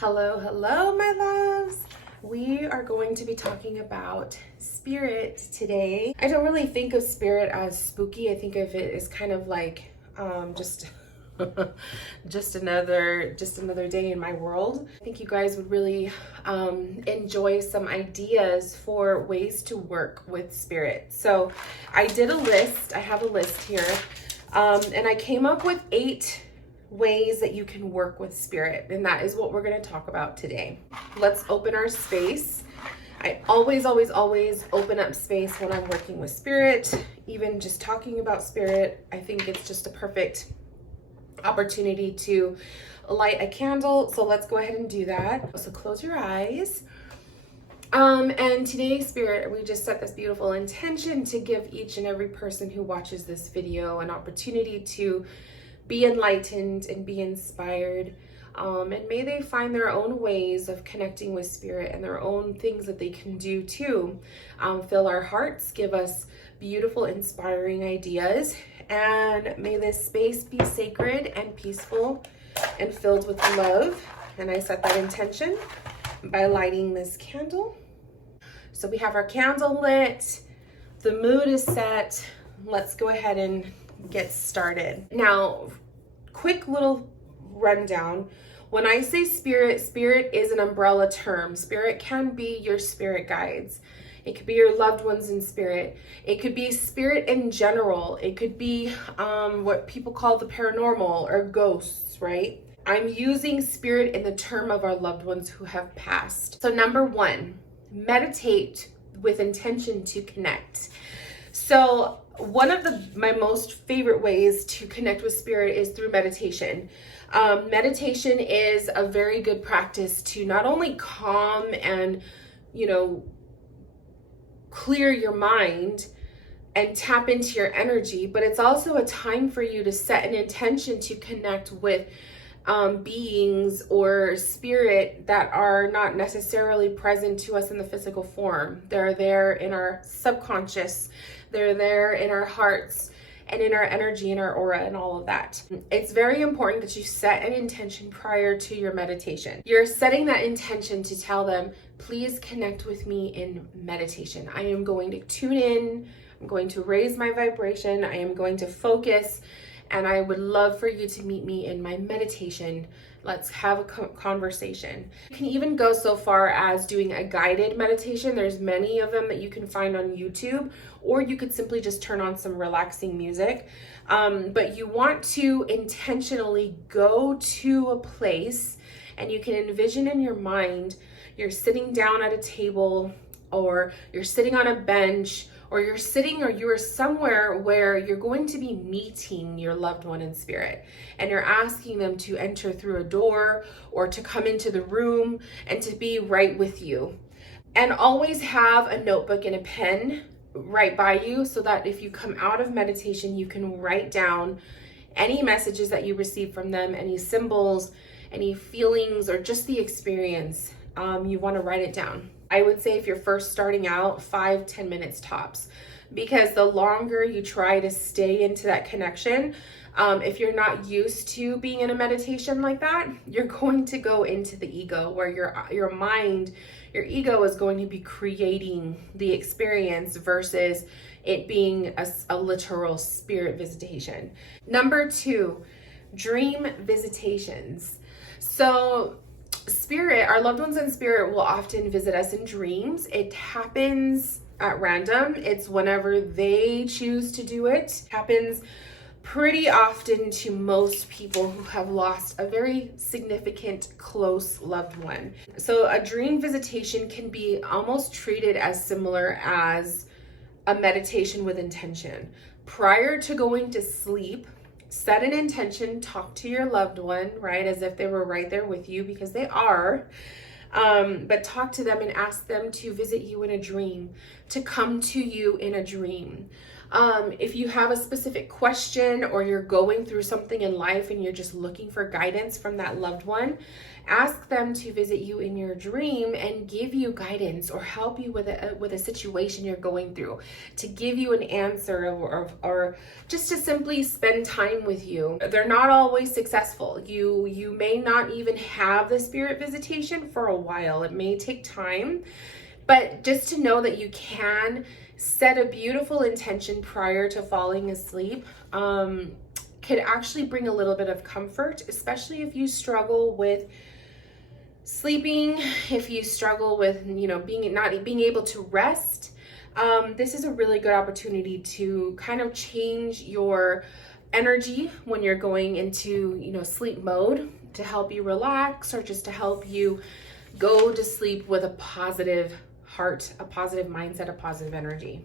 Hello, my loves. We are going to be talking about spirit today. I don't really think of spirit as spooky. I think of it as kind of like just just another day in my world. I think you guys would really enjoy some ideas for ways to work with spirit. So I did a list. I have a list here, and I came up with 8 ways that you can work with spirit, and that is what we're going to talk about today. Let's open our space. I always open up space when I'm working with spirit. Even just talking about spirit, I think it's just a perfect opportunity to light a candle. So let's go ahead and do that. So close your eyes. And today, spirit, we just set this beautiful intention to give each and every person who watches this video an opportunity to be enlightened and be inspired, and may they find their own ways of connecting with spirit and their own things that they can do to fill our hearts, give us beautiful, inspiring ideas, and may this space be sacred and peaceful and filled with love. And I set that intention by lighting this candle. So we have our candle lit, the mood is set. Let's go ahead and get started. Now, quick little rundown. When I say spirit, spirit is an umbrella term. Spirit can be your spirit guides. It could be your loved ones in spirit. It could be spirit in general. It could be what people call the paranormal or ghosts, right? I'm using spirit in the term of our loved ones who have passed. So number 1, meditate with intention to connect. So one of my most favorite ways to connect with spirit is through meditation. Meditation is a very good practice to not only calm and, clear your mind and tap into your energy, but it's also a time for you to set an intention to connect with beings or spirit that are not necessarily present to us in the physical form. They're there in our subconscious. They're there in our hearts and in our energy and our aura and all of that. It's very important that you set an intention prior to your meditation. You're setting that intention to tell them, please connect with me in meditation. I am going to tune in. I'm going to raise my vibration. I am going to focus. And I would love for you to meet me in my meditation. Let's have a conversation. You can even go so far as doing a guided meditation. There's many of them that you can find on YouTube, or you could simply just turn on some relaxing music. But you want to intentionally go to a place, and you can envision in your mind, you're sitting down at a table, or you're sitting on a bench, or you're sitting or you're somewhere where you're going to be meeting your loved one in spirit, and you're asking them to enter through a door or to come into the room and to be right with you. And always have a notebook and a pen right by you so that if you come out of meditation, you can write down any messages that you receive from them, any symbols, any feelings, or just the experience. You want to write it down. I would say if you're first starting out, 5-10 minutes tops, because the longer you try to stay into that connection, if you're not used to being in a meditation like that, you're going to go into the ego, where your mind, your ego is going to be creating the experience versus it being a literal spirit visitation. Number 2, dream visitations. So spirit, our loved ones in spirit will often visit us in dreams. It happens at random. It's whenever they choose to do it. It happens pretty often to most people who have lost a very significant, close loved one. So a dream visitation can be almost treated as similar as a meditation with intention. Prior to going to sleep, set an intention, talk to your loved one, right, as if they were right there with you, because they are. But talk to them and ask them to visit you in a dream, to come to you in a dream. If you have a specific question or you're going through something in life and you're just looking for guidance from that loved one, Ask them to visit you in your dream and give you guidance or help you with a situation you're going through, to give you an answer, or just to simply spend time with you. They're not always successful. You may not even have the spirit visitation for a while. It may take time, but just to know that you can set a beautiful intention prior to falling asleep could actually bring a little bit of comfort, especially if you struggle with sleeping, if you struggle with, not being able to rest. This is a really good opportunity to kind of change your energy when you're going into, sleep mode, to help you relax, or just to help you go to sleep with a positive heart, a positive mindset, a positive energy.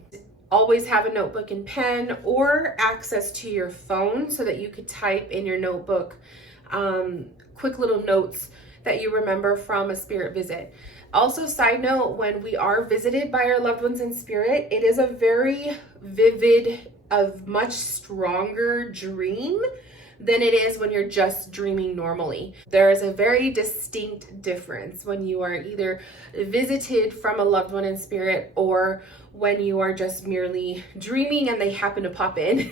Always have a notebook and pen or access to your phone so that you could type in your notebook quick little notes that you remember from a spirit visit. Also, side note, when we are visited by our loved ones in spirit, it is a very vivid, a much stronger dream than it is when you're just dreaming normally. There is a very distinct difference when you are either visited from a loved one in spirit or when you are just merely dreaming and they happen to pop in.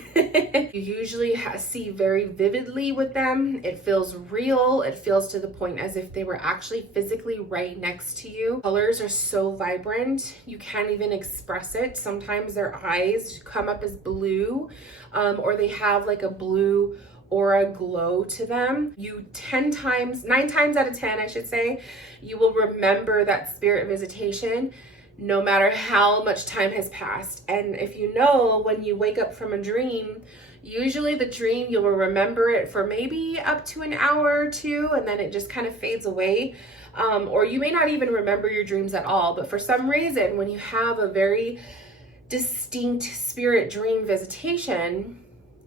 You usually see very vividly with them. It feels real. It feels to the point as if they were actually physically right next to you. Colors are so vibrant, you can't even express it. Sometimes their eyes come up as blue, or they have like a blue aura glow to them. 9 times out of 10, I should say, you will remember that spirit visitation no matter how much time has passed. And if you know, when you wake up from a dream, usually the dream, you will remember it for maybe up to an hour or two, and then it just kind of fades away. Or you may not even remember your dreams at all, but for some reason, when you have a very distinct spirit dream visitation,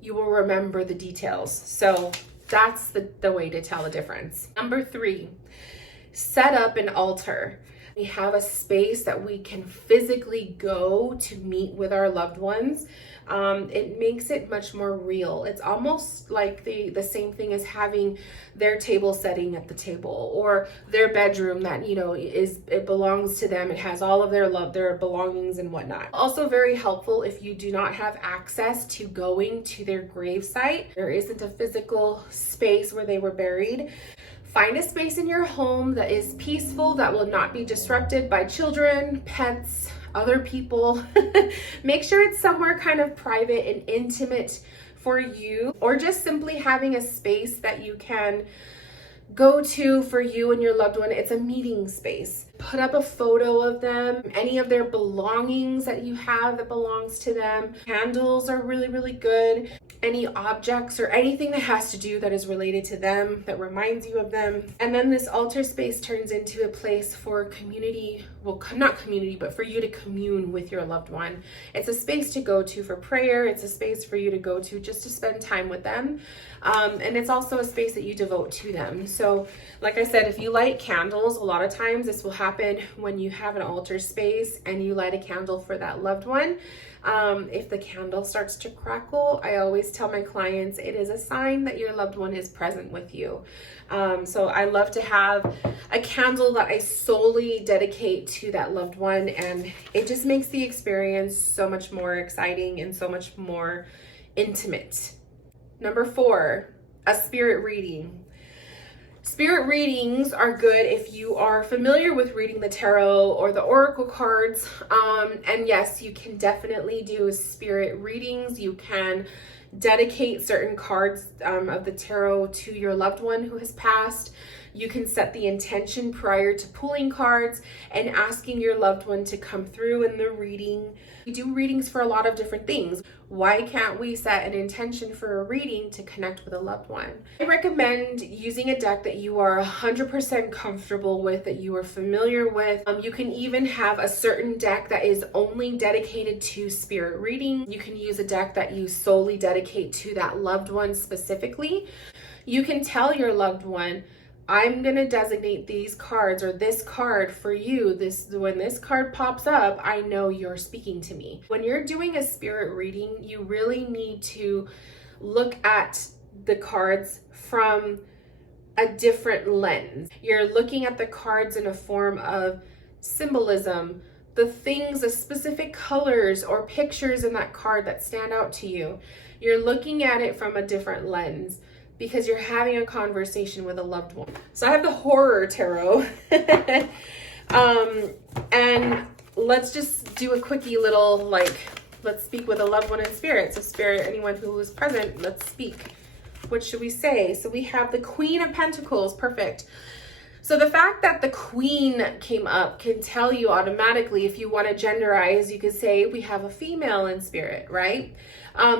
you will remember the details. So that's the way to tell the difference. Number 3, set up an altar. We have a space that we can physically go to meet with our loved ones. It makes it much more real. It's almost like the same thing as having their table setting at the table, or their bedroom that, it belongs to them. It has all of their belongings and whatnot. Also very helpful if you do not have access to going to their grave site. There isn't a physical space where they were buried. Find a space in your home that is peaceful, that will not be disrupted by children, pets, other people. Make sure it's somewhere kind of private and intimate for you, or just simply having a space that you can go to for you and your loved one. It's a meeting space. Put up a photo of them, any of their belongings that you have that belongs to them. Candles are really, really good. Any objects or anything that has to do that is related to them, that reminds you of them. And then this altar space turns into a place for community, well, not community, but for you to commune with your loved one. It's a space to go to for prayer. It's a space for you to go to just to spend time with them. And it's also a space that you devote to them. So like I said, if you light candles, a lot of times this will happen when you have an altar space and you light a candle for that loved one. If the candle starts to crackle, I always tell my clients it is a sign that your loved one is present with you. So I love to have a candle that I solely dedicate to that loved one, and it just makes the experience so much more exciting and so much more intimate. Number 4, a spirit reading. Spirit readings are good if you are familiar with reading the tarot or the oracle cards. And yes, you can definitely do spirit readings. You can dedicate certain cards of the tarot to your loved one who has passed. You can set the intention prior to pulling cards and asking your loved one to come through in the reading. We do readings for a lot of different things. Why can't we set an intention for a reading to connect with a loved one? I recommend using a deck that you are 100% comfortable with, that you are familiar with. You can even have a certain deck that is only dedicated to spirit reading. You can use a deck that you solely dedicate to that loved one specifically. You can tell your loved one, I'm going to designate these cards or this card for you. When this card pops up, I know you're speaking to me. When you're doing a spirit reading, you really need to look at the cards from a different lens. You're looking at the cards in a form of symbolism, the things, the specific colors or pictures in that card that stand out to you. You're looking at it from a different lens because you're having a conversation with a loved one. So I have the Horror Tarot. And let's just do a quickie little, let's speak with a loved one in spirit. So spirit, anyone who is present, let's speak. What should we say? So we have the Queen of Pentacles. Perfect. So the fact that the Queen came up can tell you automatically, if you want to genderize, you could say we have a female in spirit, right?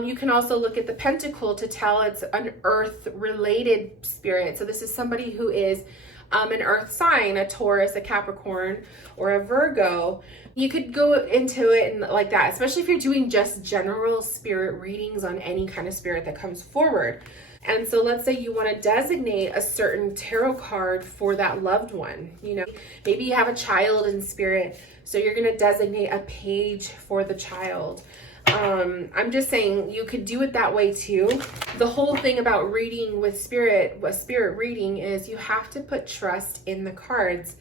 You can also look at the Pentacle to tell it's an earth related spirit. So this is somebody who is an earth sign, a Taurus, a Capricorn, or a Virgo. You could go into it and like that, especially if you're doing just general spirit readings on any kind of spirit that comes forward. And so let's say you want to designate a certain tarot card for that loved one. You know, maybe you have a child in spirit, so you're going to designate a page for the child. I'm just saying you could do it that way too. The whole thing about reading with spirit, what spirit reading is, you have to put trust in the cards.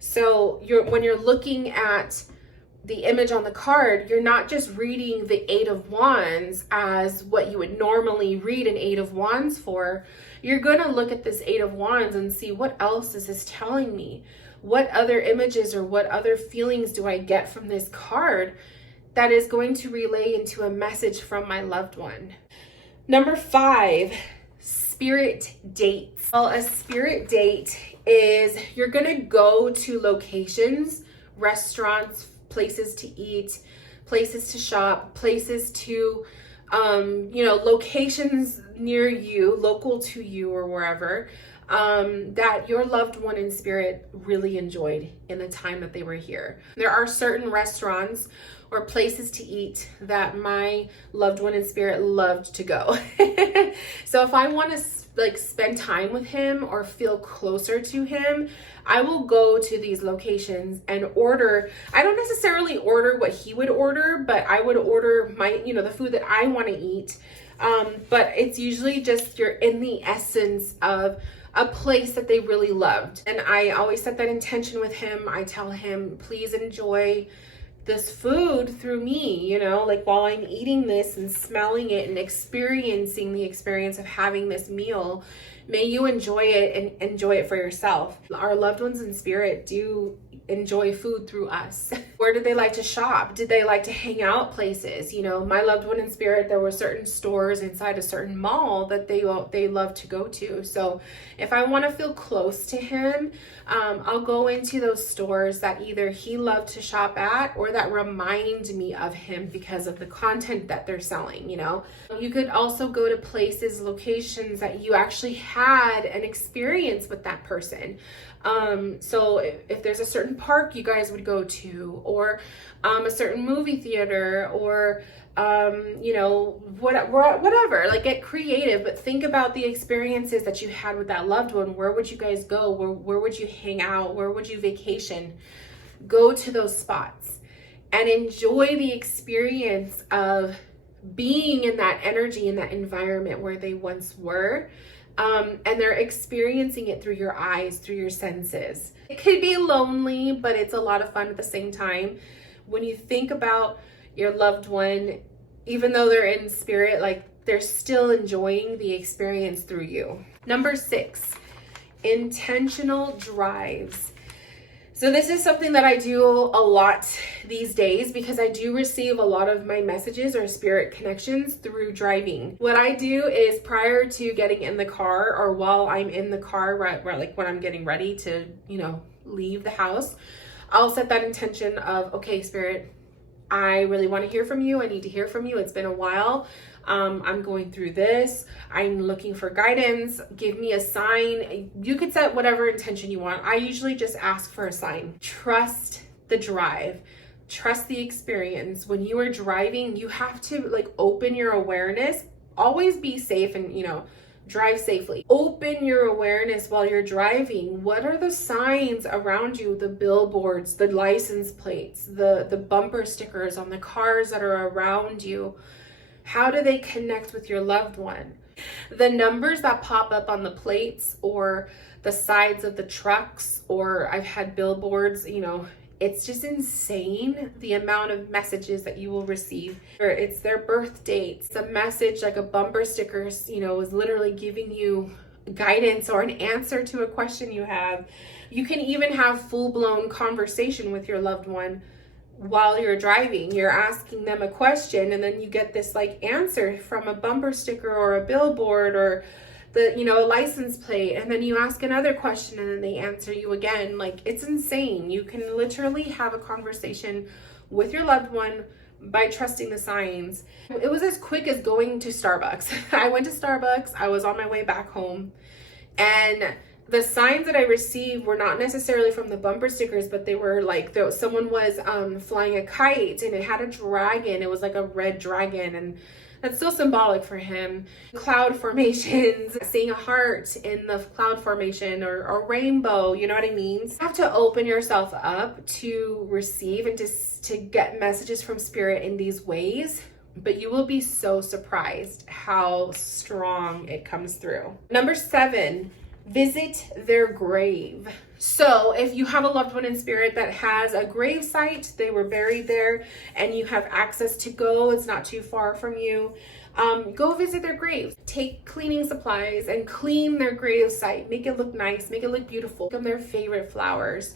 So when you're looking at the image on the card, you're not just reading the Eight of Wands as what you would normally read an Eight of Wands for. You're going to look at this Eight of Wands and see, what else is this telling me? What other images or what other feelings do I get from this card that is going to relay into a message from my loved one? Number 5, spirit dates. Well, a spirit date is you're going to go to locations, restaurants, places to eat, places to shop, places to, locations near you, local to you or wherever, that your loved one in spirit really enjoyed in the time that they were here. There are certain restaurants or places to eat that my loved one in spirit loved to go. So if I want to spend time with him or feel closer to him, I will go to these locations and order. I don't necessarily order what he would order, but I would order the food that I want to eat. But it's usually just you're in the essence of a place that they really loved. And I always set that intention with him. I tell him, please enjoy this food through me, while I'm eating this and smelling it and experiencing the experience of having this meal, may you enjoy it and enjoy it for yourself. Our loved ones in spirit do enjoy food through us. Where did they like to shop? Did they like to hang out places? My loved one in spirit, there were certain stores inside a certain mall that they love to go to. So if I want to feel close to him, I'll go into those stores that either he loved to shop at or that remind me of him because of the content that they're selling. You could also go to places, locations that you actually had an experience with that person. So if there's a certain park you guys would go to, or a certain movie theater, or whatever, get creative, but think about the experiences that you had with that loved one. Where would you guys go? Where would you hang out? Where would you vacation? Go to those spots and enjoy the experience of being in that energy, in that environment where they once were. And they're experiencing it through your eyes, through your senses. It could be lonely, but it's a lot of fun at the same time. When you think about your loved one, even though they're in spirit, they're still enjoying the experience through you. Number 6, intentional drives. So this is something that I do a lot these days because I do receive a lot of my messages or spirit connections through driving. What I do is, prior to getting in the car or while I'm in the car, when I'm getting ready to, leave the house, I'll set that intention of, okay, spirit, I really want to hear from you. I need to hear from you. It's been a while. I'm going through this. I'm looking for guidance. Give me a sign. You could set whatever intention you want. I usually just ask for a sign. Trust the drive. Trust the experience. When you are driving, you have to open your awareness. Always be safe and, drive safely. Open your awareness while you're driving. What are the signs around you? The billboards, the license plates, the bumper stickers on the cars that are around you. How do they connect with your loved one? The numbers that pop up on the plates or the sides of the trucks, or I've had billboards, you know, it's just insane the amount of messages that you will receive. It's their birth dates. A message like a bumper sticker, you know, is literally giving you guidance or an answer to a question you have. You can even have full-blown conversation with your loved one while you're driving. You're asking them a question and then you get this like answer from a bumper sticker or a billboard or the, you know, a license plate, and then you ask another question and then they answer you again. Like, it's insane. You can literally have a conversation with your loved one by trusting the signs. It was as quick as going to Starbucks. I went to Starbucks, I was on my way back home, and the signs that I received were not necessarily from the bumper stickers, but they were like, someone was flying a kite and it had a dragon. It was like a red dragon, and that's so symbolic for him. Cloud formations, seeing a heart in the cloud formation, or a rainbow, you know what I mean? You have to open yourself up to receive and to get messages from spirit in these ways, but you will be so surprised how strong it comes through. Number 7, visit their grave. So if you have a loved one in spirit that has a grave site, they were buried there, and you have access to go, it's not too far from you, go visit their graves. Take cleaning supplies and clean their grave site. Make it look nice, make it look beautiful. Give them their favorite flowers.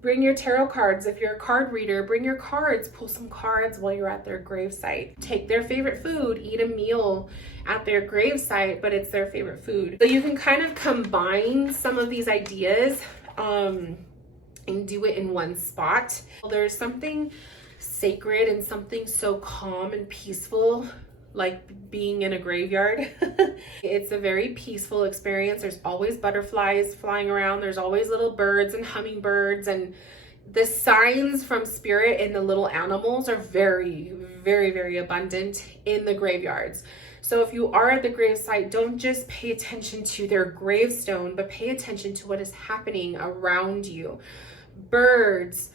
Bring your tarot cards. If you're a card reader, bring your cards. Pull some cards while you're at their grave site. Take their favorite food. Eat a meal at their grave site, but it's their favorite food. So you can kind of combine some of these ideas and do it in one spot. There's something sacred and something so calm and peaceful like being in a graveyard. It's a very peaceful experience. There's always butterflies flying around. There's always little birds and hummingbirds, and the signs from spirit in the little animals are very, very, very abundant in the graveyards. So if you are at the gravesite, don't just pay attention to their gravestone, but pay attention to what is happening around you. Birds,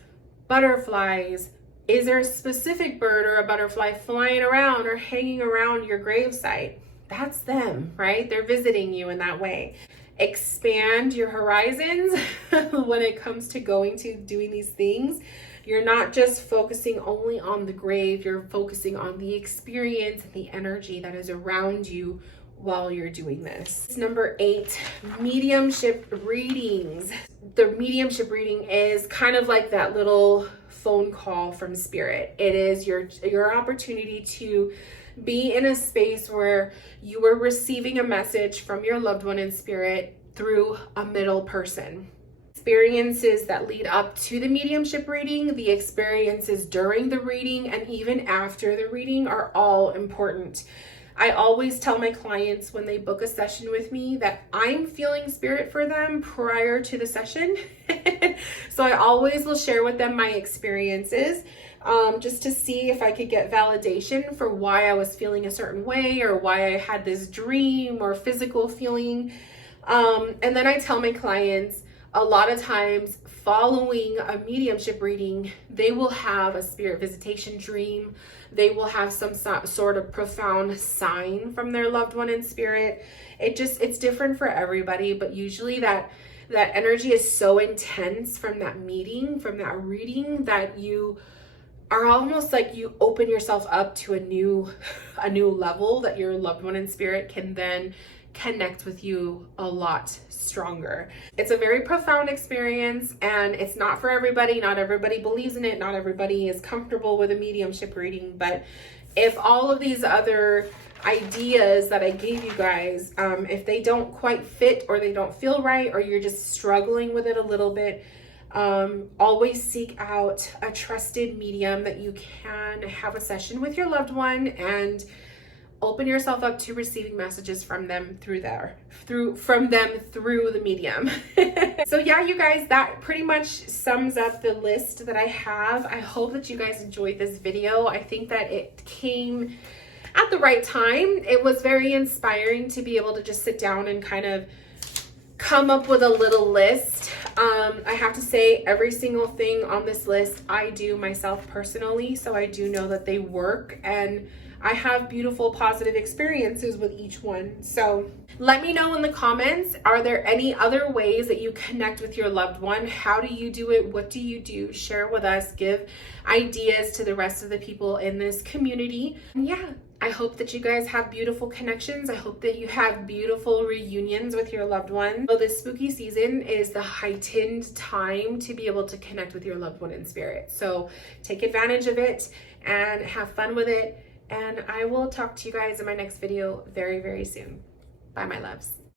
butterflies. Is there a specific bird or a butterfly flying around or hanging around your gravesite? That's them, right? They're visiting you in that way. Expand your horizons when it comes to going to doing these things. You're not just focusing only on the grave, you're focusing on the experience and the energy that is around you while you're doing this. Number 8, mediumship readings. The mediumship reading is kind of like that little phone call from spirit. It is your opportunity to be in a space where you are receiving a message from your loved one in spirit through a middle person. Experiences that lead up to the mediumship reading, the experiences during the reading, and even after the reading are all important. I always tell my clients when they book a session with me that I'm feeling spirit for them prior to the session. So I always will share with them my experiences, just to see if I could get validation for why I was feeling a certain way or why I had this dream or physical feeling. And then I tell my clients, a lot of times following a mediumship reading, they will have a spirit visitation dream. They will have some sort of profound sign from their loved one in spirit. It's different for everybody, but usually that energy is so intense from that meeting, from that reading, that you are almost like you open yourself up to a new level that your loved one in spirit can then connect with you a lot stronger. It's a very profound experience, and it's not for everybody. Not everybody believes in it. Not everybody is comfortable with a mediumship reading. But if all of these other ideas that I gave you guys, if they don't quite fit or they don't feel right, or you're just struggling with it a little bit, always seek out a trusted medium that you can have a session with your loved one and open yourself up to receiving messages from them through the medium. So yeah, you guys, that pretty much sums up the list that I have. I hope that you guys enjoyed this video. I think that it came at the right time. It was very inspiring to be able to just sit down and kind of come up with a little list. I have to say, every single thing on this list I do myself personally, so I do know that they work, and I have beautiful, positive experiences with each one. So let me know in the comments, are there any other ways that you connect with your loved one? How do you do it? What do you do? Share with us, give ideas to the rest of the people in this community. And yeah, I hope that you guys have beautiful connections. I hope that you have beautiful reunions with your loved ones. So this spooky season is the heightened time to be able to connect with your loved one in spirit. So take advantage of it and have fun with it. And I will talk to you guys in my next video very, very soon. Bye, my loves.